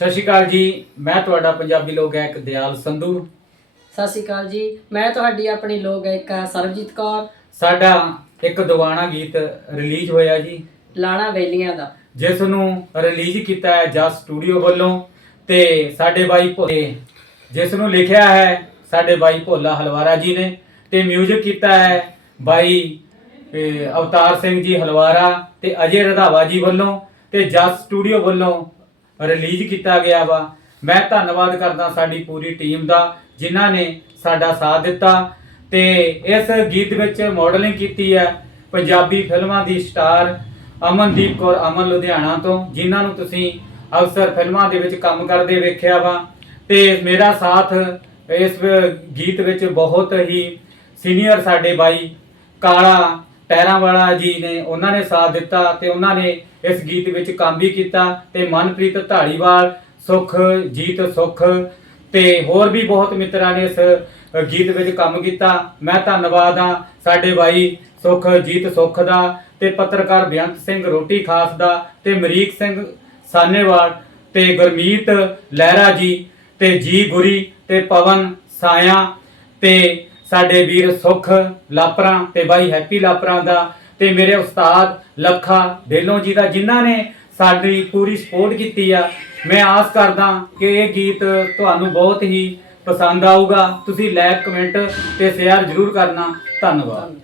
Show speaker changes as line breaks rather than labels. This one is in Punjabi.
ਸਤਿ ਸ਼੍ਰੀ ਅਕਾਲ ਜੀ ਮੈਂ ਤੁਹਾਡਾ ਪੰਜਾਬੀ ਲੋਕ ਗਾਇਕ ਦਿਆਲ ਸੰਧੂ।
ਸਤਿ ਸ਼੍ਰੀ ਅਕਾਲ ਜੀ ਮੈਂ ਤੁਹਾਡੀ ਆਪਣੀ ਲੋਕ ਗਾਇਕਾ ਸਰਬਜੀਤ ਕੌਰ।
ਸਾਡਾ ਇੱਕ ਦੀਵਾਨਾ ਗੀਤ ਰਿਲੀਜ਼ ਹੋਇਆ ਜੀ।
ਲਾਣਾ ਵੇਲੀਆਂ ਦਾ।
ਜਿਸ ਨੂੰ ਰਿਲੀਜ਼ ਕੀਤਾ ਹੈ ਜਸ ਸਟੂਡੀਓ ਵੱਲੋਂ ਤੇ ਸਾਡੇ ਬਾਈ ਭੋਲੇ ਜਿਸ ਨੂੰ ਲਿਖਿਆ ਹੈ ਸਾਡੇ ਬਾਈ ਭੋਲਾ ਹਲਵਾਰਾ ਜੀ ਨੇ ਤੇ ਮਿਊਜ਼ਿਕ ਕੀਤਾ ਹੈ ਬਾਈ ਅਵਤਾਰ ਸਿੰਘ ਜੀ ਹਲਵਾਰਾ ਤੇ ਅਜੇ ਰਧਾਵਾ ਜੀ ਵੱਲੋਂ ਤੇ ਜਸ ਸਟੂਡੀਓ ਵੱਲੋਂ ਰਿਲੀਜ਼ ਕੀਤਾ ਗਿਆ ਵਾ। ਮੈਂ ਧੰਨਵਾਦ ਕਰਦਾ ਸਾਡੀ ਪੂਰੀ ਟੀਮ ਦਾ, ਜਿਨ੍ਹਾਂ ਨੇ ਸਾਡਾ ਸਾਥ ਦਿੱਤਾ ਤੇ ਇਸ ਗੀਤ ਵਿੱਚ ਮਾਡਲਿੰਗ ਕੀਤੀ ਹੈ ਪੰਜਾਬੀ ਫਿਲਮਾਂ ਦੀ ਸਟਾਰ ਅਮਨਦੀਪ ਕੌਰ ਅਮਨ ਲੁਧਿਆਣਾ ਤੋਂ, ਜਿਨ੍ਹਾਂ ਨੂੰ ਤੁਸੀਂ ਅਕਸਰ ਫਿਲਮਾਂ ਦੇ ਵਿੱਚ ਕੰਮ ਕਰਦੇ ਵੇਖਿਆ ਵਾ। ਤੇ ਮੇਰਾ ਸਾਥ ਇਸ ਗੀਤ ਵਿੱਚ ਬਹੁਤ ਹੀ ਸੀਨੀਅਰ ਸਾਡੇ ਬਾਈ ਕਾਲਾ ਟਹਿਰਾਂ ਵਾਲਾ ਜੀ ਨੇ, ਉਹਨਾਂ ਨੇ ਸਾਥ ਦਿੱਤਾ ਤੇ ਉਹਨਾਂ ਨੇ ਇਸ ਗੀਤ ਵਿੱਚ ਕੰਮ ਵੀ ਕੀਤਾ ਤੇ ਮਨਪ੍ਰੀਤ ਢਾਲੀਵਾਲ ਸੁਖ, ਜੀਤ ਸੁਖ ਤੇ ਹੋਰ ਵੀ ਬਹੁਤ ਮਿੱਤਰਾਂ ਨੇ ਇਸ ਗੀਤ ਵਿੱਚ ਕੰਮ ਕੀਤਾ। ਮੈਂ ਧੰਨਵਾਦ ਹਾਂ ਸਾਡੇ ਬਾਈ ਸੁਖ, ਜੀਤ ਸੁਖ ਦਾ ਤੇ ਪੱਤਰਕਾਰ ਬੇਅੰਤ ਸਿੰਘ ਰੋਟੀ ਖਾਸ ਦਾ ਤੇ ਮਰੀਕ ਸਿੰਘ ਸਾਨੇਵਾਲ ਤੇ ਗੁਰਮੀਤ ਲਹਿਰਾ ਜੀ ਤੇ ਜੀ ਗੁਰੀ ਤੇ ਪਵਨ ਸਾਇਆ ਤੇ ਸਾਡੇ ਵੀਰ ਸੁਖ ਲਾਪਰਾਂ ਤੇ ਬਾਈ ਹੈਪੀ ਲਾਪਰਾਂ ਦਾ ਤੇ ਮੇਰੇ ਉਸਤਾਦ ਲੱਖਾ ਢੇਲੋਂ ਜੀ ਦਾ, ਜਿਨ੍ਹਾਂ ਨੇ ਸਾਡੀ ਪੂਰੀ ਸਪੋਰਟ ਕੀਤੀ ਆ। ਮੈਂ ਆਸ ਕਰਦਾ ਕਿ ਇਹ ਗੀਤ ਤੁਹਾਨੂੰ ਬਹੁਤ ਹੀ ਪਸੰਦ ਆਊਗਾ। ਤੁਸੀਂ ਲਾਈਕ ਕਮੈਂਟ ਤੇ ਸ਼ੇਅਰ ਜ਼ਰੂਰ ਕਰਨਾ। ਧੰਨਵਾਦ।